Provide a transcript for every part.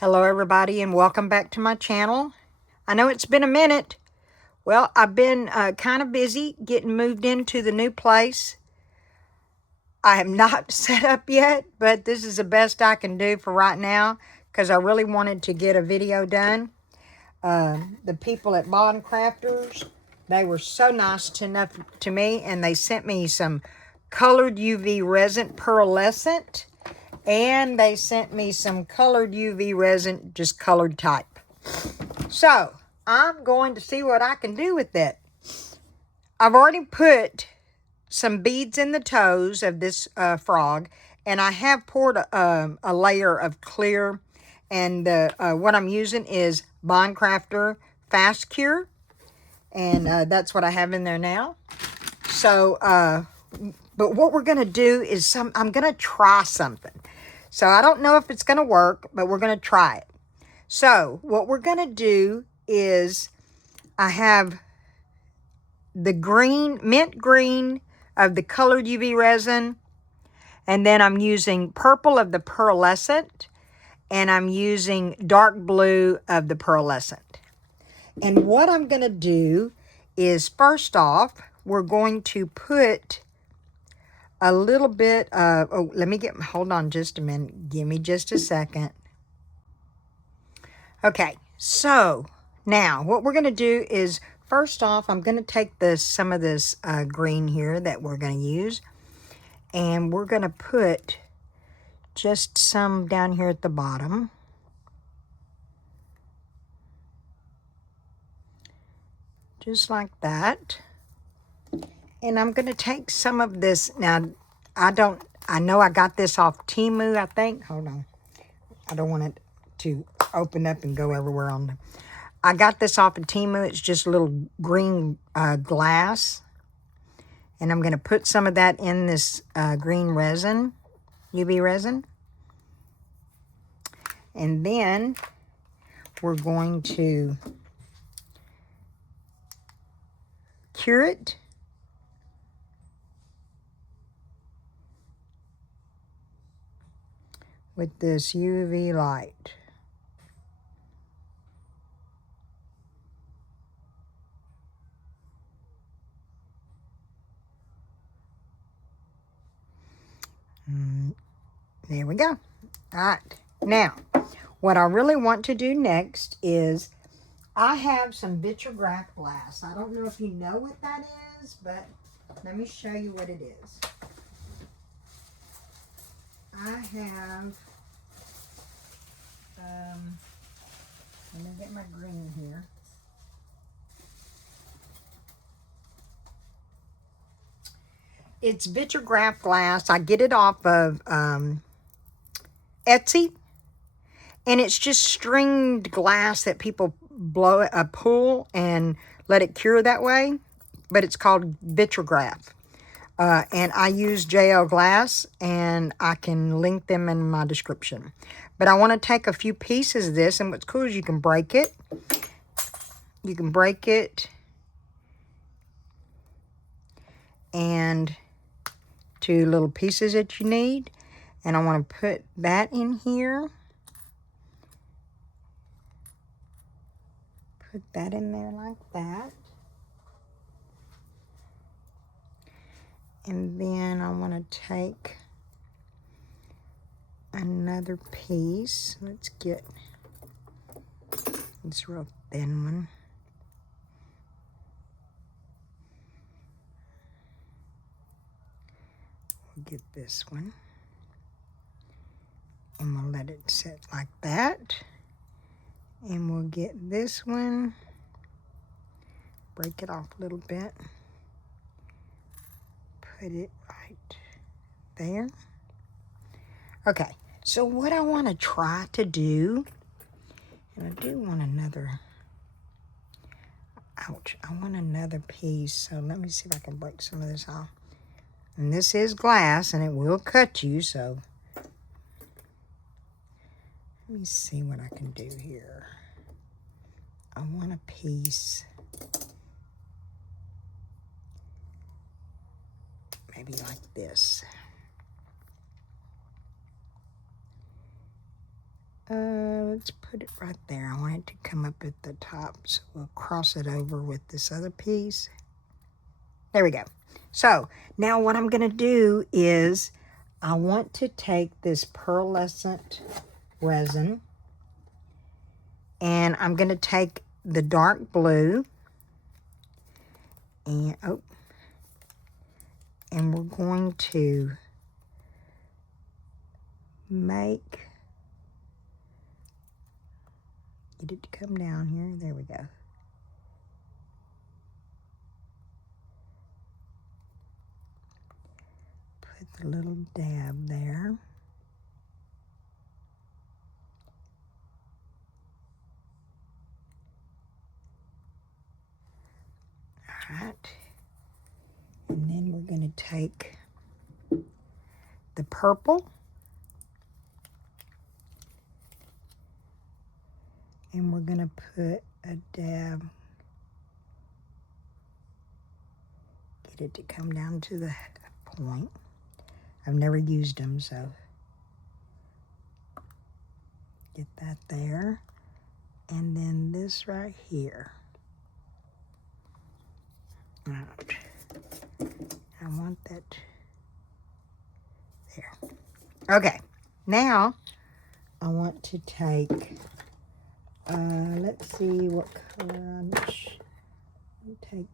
Hello everybody and welcome back to my channel. I know it's been a minute. Well, I've been kind of busy getting moved into the new place. I am not set up yet, but this is the best I can do for right now because I really wanted to get a video done. The people at Bondcraftors, they were so nice to me, and they sent me some colored UV resin, Pearlescent. And they sent me some colored UV resin, just colored type. So, I'm going to see what I can do with it. I've already put some beads in the toes of this frog. And I have poured a layer of clear. And what I'm using is Bondcraftor Fast Cure. And that's what I have in there now. So, but what we're going to do is I'm going to try something. So I don't know if it's going to work, but we're going to try it. So what we're going to do is I have the green, mint green of the colored UV resin. And then I'm using purple of the pearlescent. And I'm using dark blue of the pearlescent. And what I'm going to do is first off, we're going to put a little bit of, hold on just a minute. Give me just a second. Okay, so now what we're going to do is, first off, I'm going to take some of this green here that we're going to use. And we're going to put just some down here at the bottom. Just like that. And I'm going to take some of this. Now, I know I got this off Temu, I think. Hold on. I don't want it to open up and go everywhere on them. I got this off of Temu. It's just a little green glass. And I'm going to put some of that in this green resin, UV resin. And then we're going to cure it. With this UV light. There we go. All right. Now, what I really want to do next is I have some vitrigraph glass. I don't know if you know what that is, but let me show you what it is. I have, let me get my green here. It's vitrigraph glass. I get it off of Etsy. And it's just stringed glass that people pull and let it cure that way. But it's called vitrigraph. And I use JL Glass, and I can link them in my description. But I want to take a few pieces of this, and what's cool is you can break it. You can break it and to little pieces that you need. And I want to put that in here. Put that in there like that. And then I want to take another piece. Let's get this real thin one. We'll get this one. And we'll let it sit like that. And we'll get this one. Break it off a little bit. Put it right there. Okay, so what I want to try to do, and I do want another, ouch, I want another piece. So let me see if I can break some of this off. And this is glass, and it will cut you, so let me see what I can do here. I want a piece. Maybe like this. Let's put it right there. I want it to come up at the top, so we'll cross it over with this other piece. There we go. So now what I'm going to do is I want to take this pearlescent resin, and I'm going to take the dark blue, and we're going to get it to come down here. There we go. Put the little dab there. All right. And then we're going to take the purple, and we're going to put a dab. Get it to come down to the point. I've never used them, so get that there. And then this right here. Right. I want that there. Okay, now I want to take, let's see what color I'll take.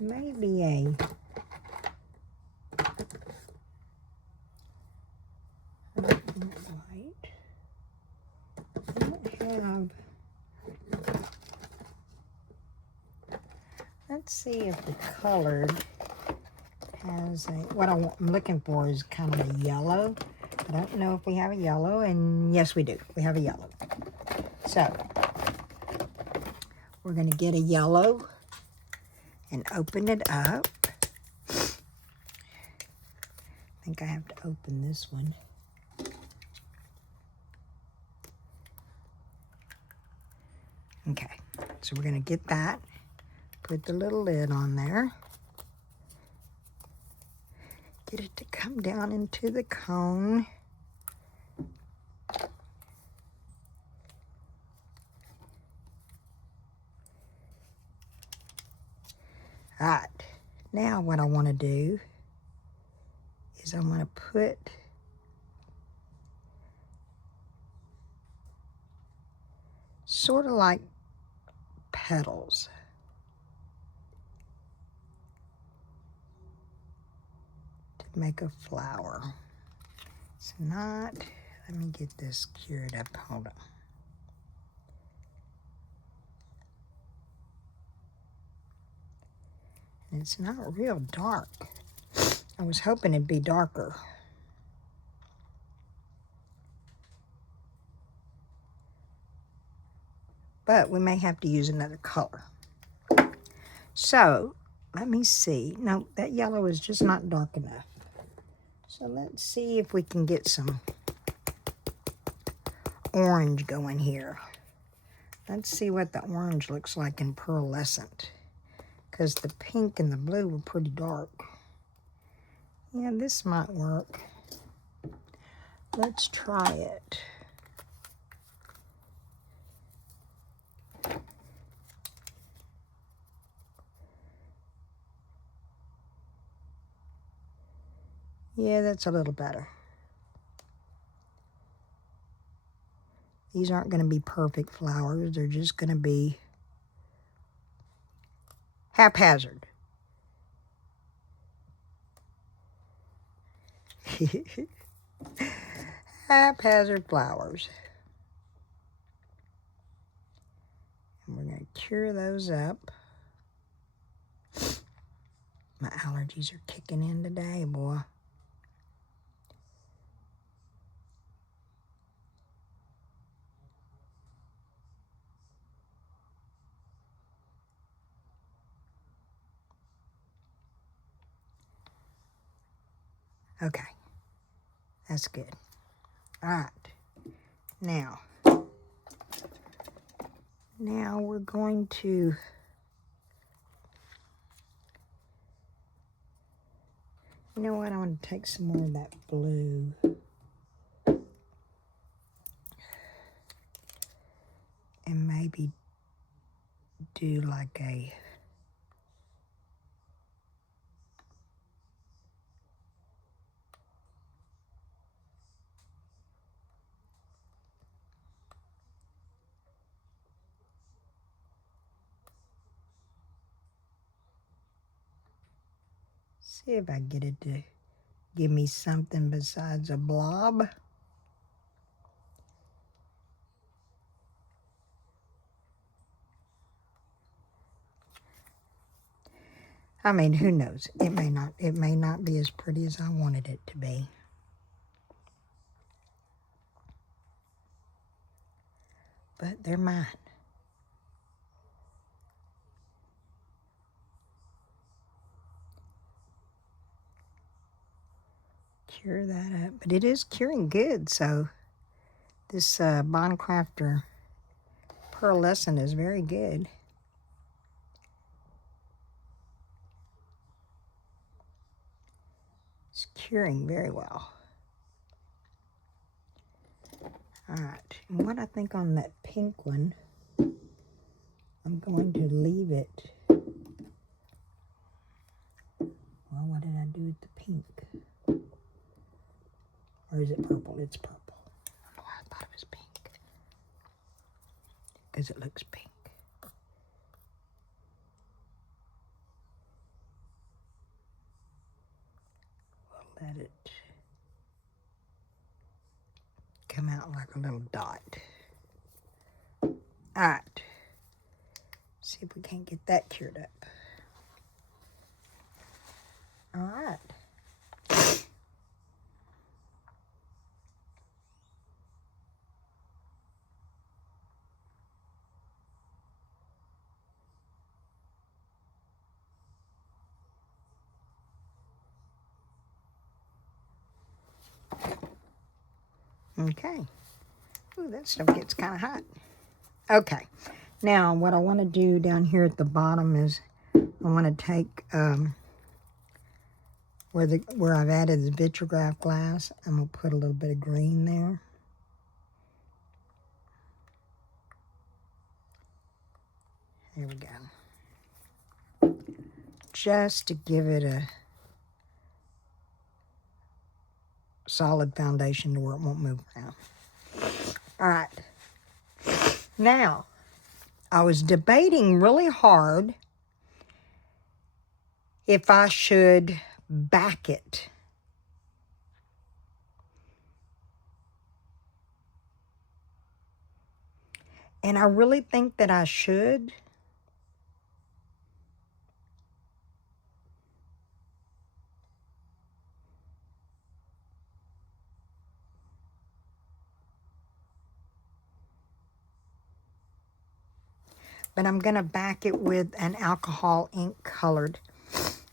Maybe a white. I don't have. Let's see if the colored has a. What I'm looking for is kind of a yellow. I don't know if we have a yellow, and yes, we do. We have a yellow. So we're going to get a yellow and open it up. I think I have to open this one. Okay, so we're going to get that. Put the little lid on there. Get it to come down into the cone. All right, now what I want to do is I'm going to put sort of like petals. To make a flower. It's not, let me get this cured up, hold on. And it's not real dark. I was hoping it'd be darker. But we may have to use another color. So, let me see. No, that yellow is just not dark enough. So let's see if we can get some orange going here. Let's see what the orange looks like in pearlescent. Because the pink and the blue were pretty dark. Yeah, this might work. Let's try it. Yeah, that's a little better. These aren't going to be perfect flowers. They're just going to be haphazard. Haphazard flowers. And we're going to cure those up. My allergies are kicking in today, boy. Okay, that's good. All right, now we're going to you know what, I want to take some more of that blue. maybe do like a see if I get it to give me something besides a blob. I mean, who knows? It may not be as pretty as I wanted it to be. But they're mine. Cure that up. But it is curing good, so this Bondcraftor Pearlescent is very good. It's curing very well. Alright, and what I think on that pink one, I'm going to leave it. Well, what did I do with the pink? Or is it purple? It's purple. I don't know why I thought it was pink. Because it looks pink. We'll let it come out like a little dot. Alright. See if we can't get that cured up. Alright. Okay. Ooh, that stuff gets kind of hot. Okay. Now, what I want to do down here at the bottom is I want to take where I've added the vitrigraph glass. I'm going to put a little bit of green there. There we go. Just to give it a solid foundation to where it won't move around. All right. Now, I was debating really hard if I should back it. And I really think that I should. But I'm going to back it with an alcohol ink colored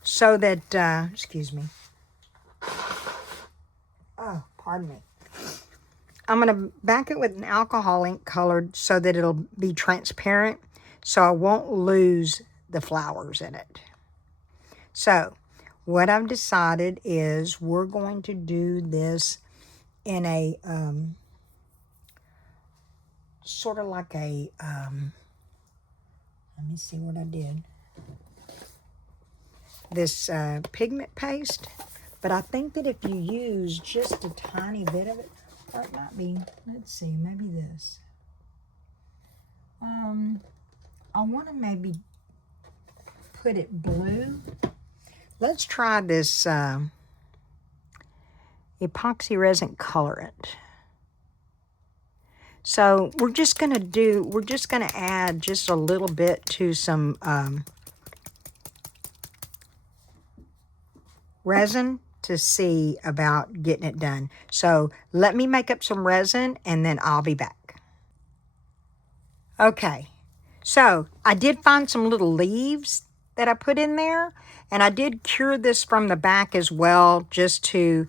so that, excuse me. Oh, pardon me. I'm going to back it with an alcohol ink colored so that it'll be transparent so I won't lose the flowers in it. So, what I've decided is we're going to do this in a, sort of like a, let me see what I did. This pigment paste. But I think that if you use just a tiny bit of it, or it might be, let's see, maybe this. I want to maybe put it blue. Let's try this epoxy resin colorant. So we're just going to add just a little bit to some resin to see about getting it done. So let me make up some resin and then I'll be back. Okay, so I did find some little leaves that I put in there, and I did cure this from the back as well just to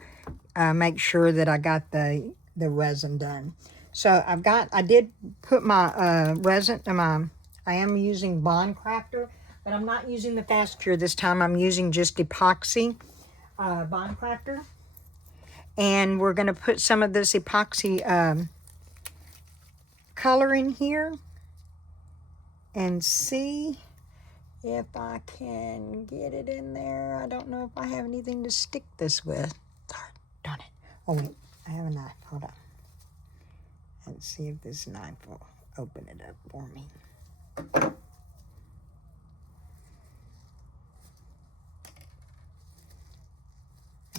make sure that I got the resin done. So I did put my resin, I am using Bondcraftor, but I'm not using the fast cure this time. I'm using just epoxy Bondcraftor. And we're going to put some of this epoxy color in here. and see if I can get it in there. I don't know if I have anything to stick this with. Darn it. Oh, wait. I have a knife. Hold on. Let's see if this knife will open it up for me.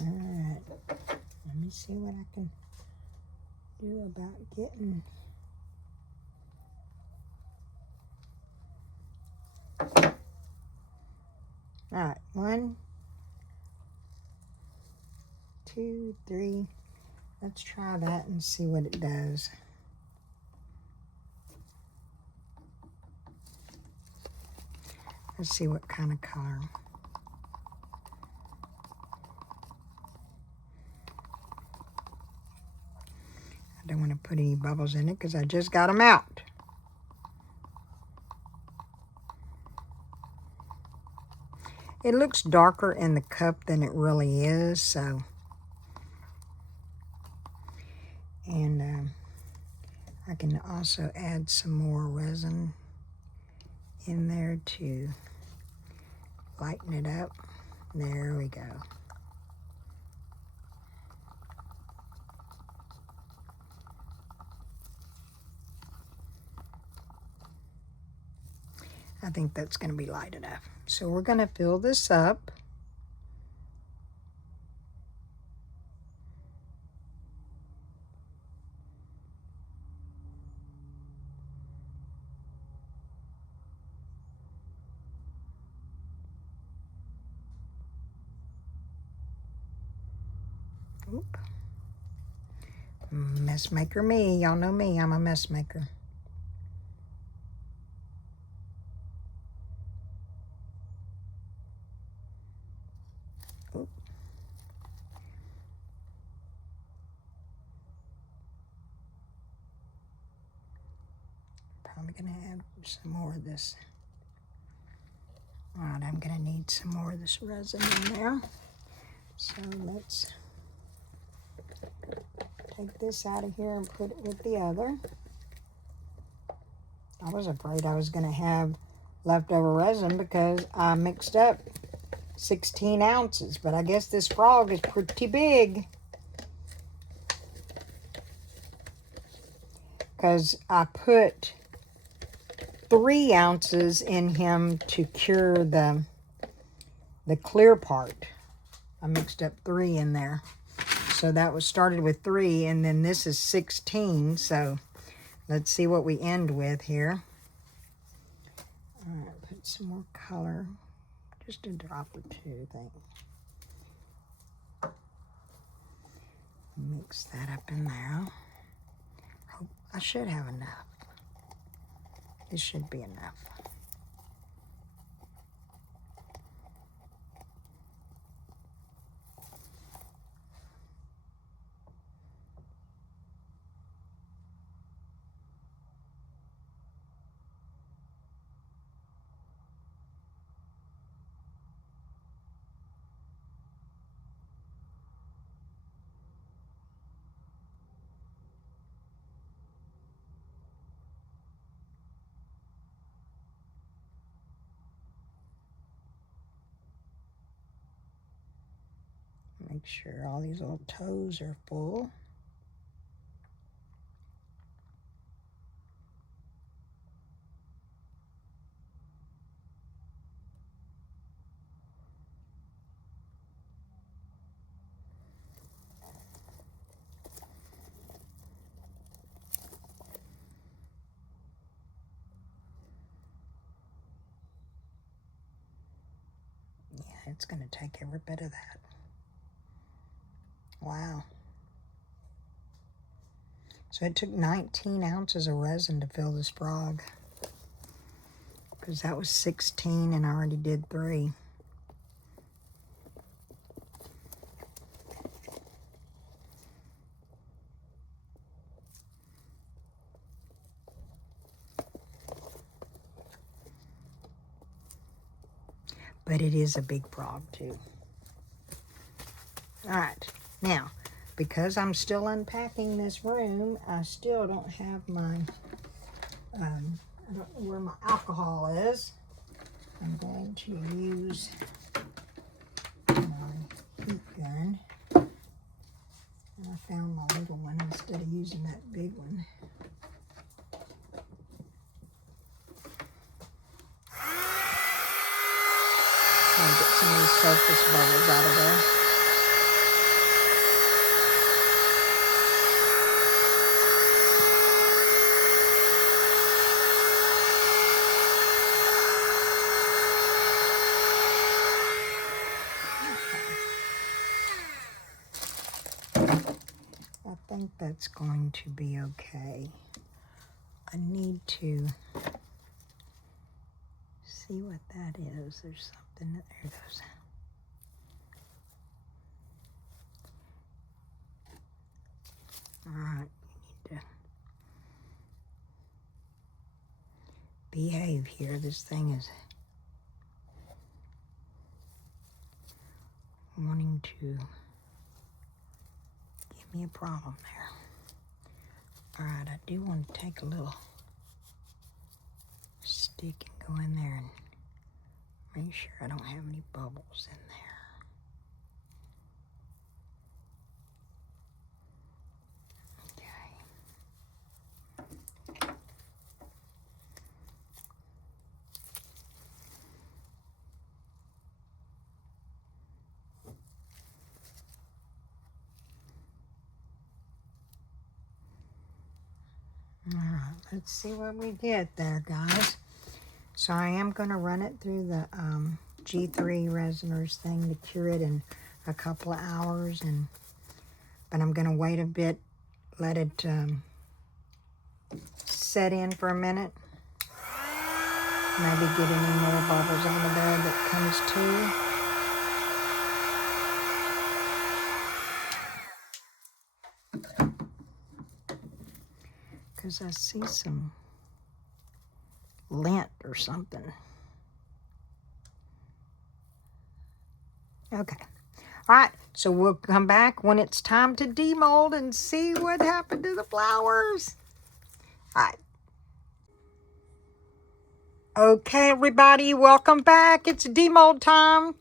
Alright. Let me see what I can do about getting... Alright, 1, 2, 3. Let's try that and see what it does. Let's see what kind of color. I don't want to put any bubbles in it because I just got them out. It looks darker in the cup than it really is, so. And I can also add some more resin in there to lighten it up. There we go. I think that's going to be light enough. So we're going to fill this up. Oop. Mess maker me. Y'all know me. I'm a mess maker. Oop. Probably going to add some more of this. All right, I'm going to need some more of this resin in there. So let's take this out of here and put it with the other. I was afraid I was going to have leftover resin because I mixed up 16 ounces, but I guess this frog is pretty big. Because I put 3 ounces in him to cure the clear part. I mixed up 3 in there. So that was started with 3, and then this is 16. So let's see what we end with here. All right, put some more color. Just a drop or 2, I think. Mix that up in there. Oh, I should have enough. This should be enough. Make sure all these little toes are full. Yeah, it's going to take every bit of that. Wow. So it took 19 ounces of resin to fill this frog. Because that was 16 and I already did 3. But it is a big frog too. All right. Now, because I'm still unpacking this room, I still don't have my, I don't know where my alcohol is. I'm going to use my heat gun. And I found my little one instead of using that big one. Trying to get some of these surface bubbles out of there. I think that's going to be okay. I need to see what that is. There's something, there it goes. All right, you need to behave here. This thing is wanting to give me a problem there. All right, I do want to take a little stick and go in there and make sure I don't have any bubbles in there. All right, let's see what we get there, guys. So I am going to run it through the G3 resiners thing to cure it in a couple of hours, but I'm going to wait a bit, let it set in for a minute. Maybe get any more bubbles out of there that comes to. Because I see some lint or something. Okay. All right. So we'll come back when it's time to demold and see what happened to the flowers. All right. Okay, everybody. Welcome back. It's demold time.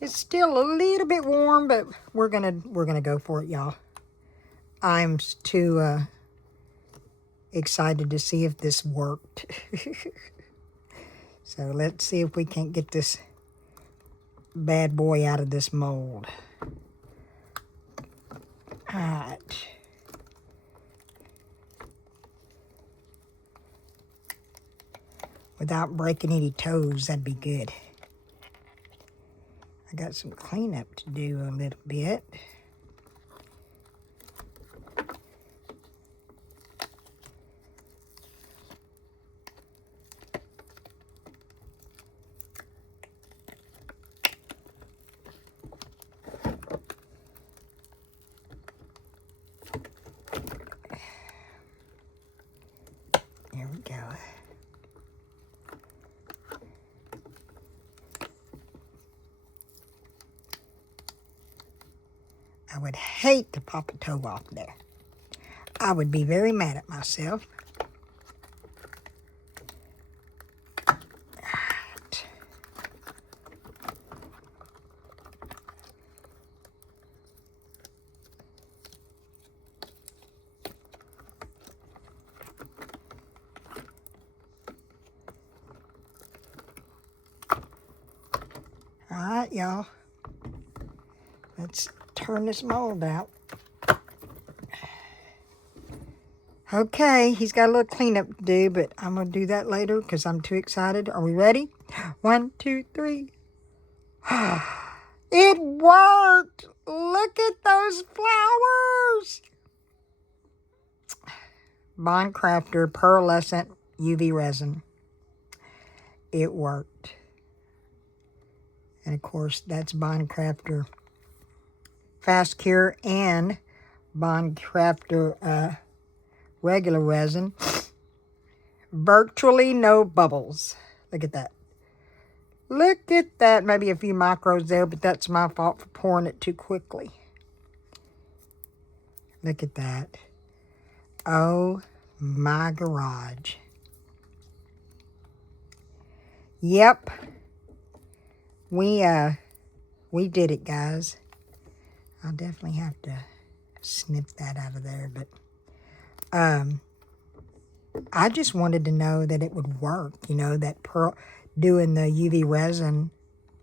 It's still a little bit warm, but we're gonna go for it, y'all. I'm too excited to see if this worked. So let's see if we can't get this bad boy out of this mold. All right. Without breaking any toes, that'd be good. I got some cleanup to do a little bit. There we go. I would hate to pop a toe off there. I would be very mad at myself. All right, y'all. Let's turn this mold out. Okay, he's got a little cleanup to do, but I'm going to do that later because I'm too excited. Are we ready? 1, 2, 3. It worked! Look at those flowers! Bondcraftor Pearlescent UV Resin. It worked. And of course, that's Bondcraftor Fast Cure and Bondcraftor regular resin. Virtually no bubbles. Look at that. Look at that. Maybe a few micros there, but that's my fault for pouring it too quickly. Look at that. Oh my garage. Yep. We did it, guys. I'll definitely have to snip that out of there, but I just wanted to know that it would work, you know, that doing the UV resin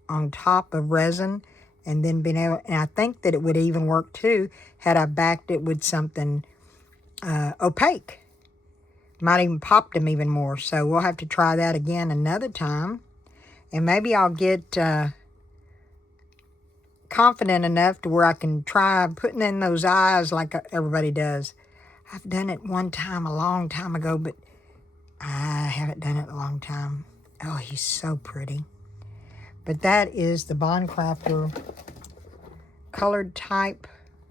on top of resin, and then being able, and I think that it would even work too had I backed it with something opaque. Might even pop them even more. So we'll have to try that again another time, and maybe I'll get confident enough to where I can try putting in those eyes like everybody does. I've done it one time a long time ago, but I haven't done it in a long time. Oh, he's so pretty. But that is the Bondcraftor colored type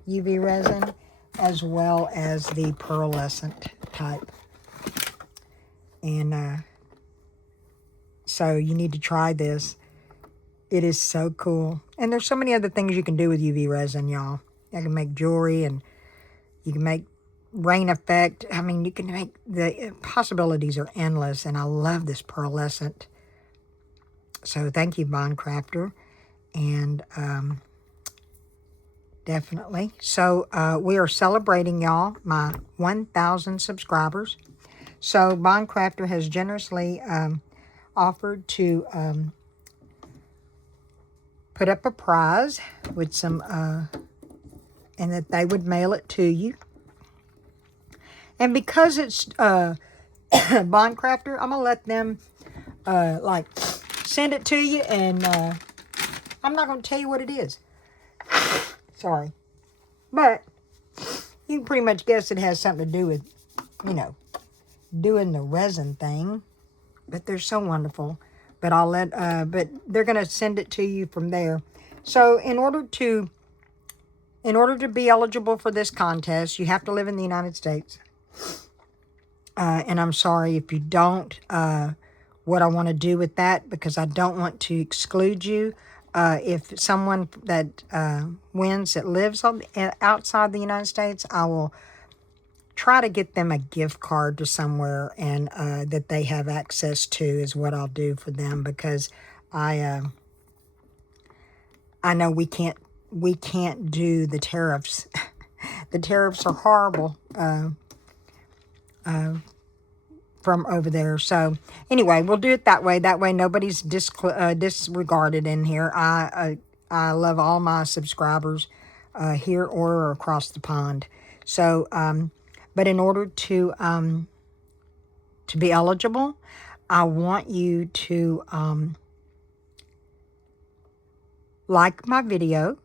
UV resin, as well as the pearlescent type. And so you need to try this. It is so cool. And there's so many other things you can do with UV resin, y'all. You can make jewelry, and you can make rain effect. I mean, you can make, the possibilities are endless, and I love this pearlescent. So thank you, Bondcraftor, and definitely. So we are celebrating, y'all, my 1,000 subscribers. So Bondcraftor has generously offered to put up a prize with some, and that they would mail it to you. And because it's Bondcraftor, I'm going to let them, like, send it to you, and I'm not going to tell you what it is. Sorry. But you can pretty much guess it has something to do with, you know, doing the resin thing. But they're so wonderful. But I'll let, but they're going to send it to you from there. So in order to be eligible for this contest, you have to live in the United States. And I'm sorry if you don't, what I want to do with that, because I don't want to exclude you. If someone that wins that lives outside the United States, I will try to get them a gift card to somewhere, and that they have access to is what I'll do for them, because I know we can't do the tariffs. The tariffs are horrible from over there. So anyway, we'll do it that way. That way nobody's disregarded in here. I love all my subscribers here or across the pond. So but in order to be eligible, I want you to like my video,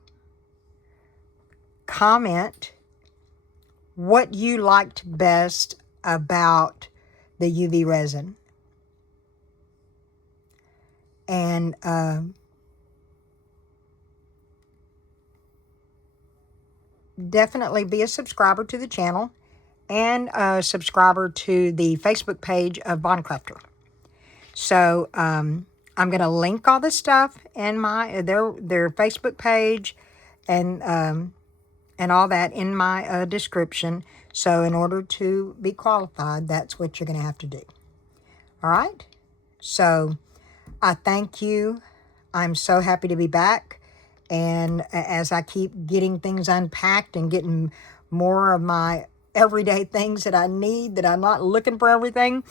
comment what you liked best about the UV resin, and definitely be a subscriber to the channel, and a subscriber to the Facebook page of Bondcraftor. So I'm going to link all this stuff in their Facebook page, and all that in my description. So in order to be qualified, that's what you're going to have to do. All right? So I thank you. I'm so happy to be back. And as I keep getting things unpacked and getting more of my everyday things that I need, that I'm not looking for everything,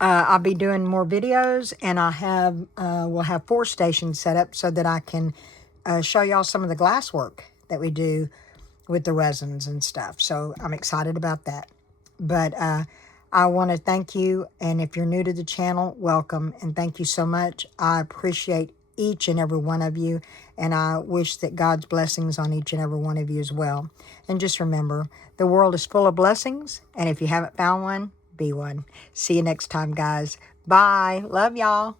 I'll be doing more videos, and we'll have 4 stations set up so that I can show y'all some of the glass work that we do with the resins and stuff. So I'm excited about that. But I want to thank you, and if you're new to the channel, welcome, and thank you so much. I appreciate each and every one of you, and I wish that God's blessings on each and every one of you as well. And just remember, the world is full of blessings, and if you haven't found one, be one. See you next time, guys. Bye. Love y'all.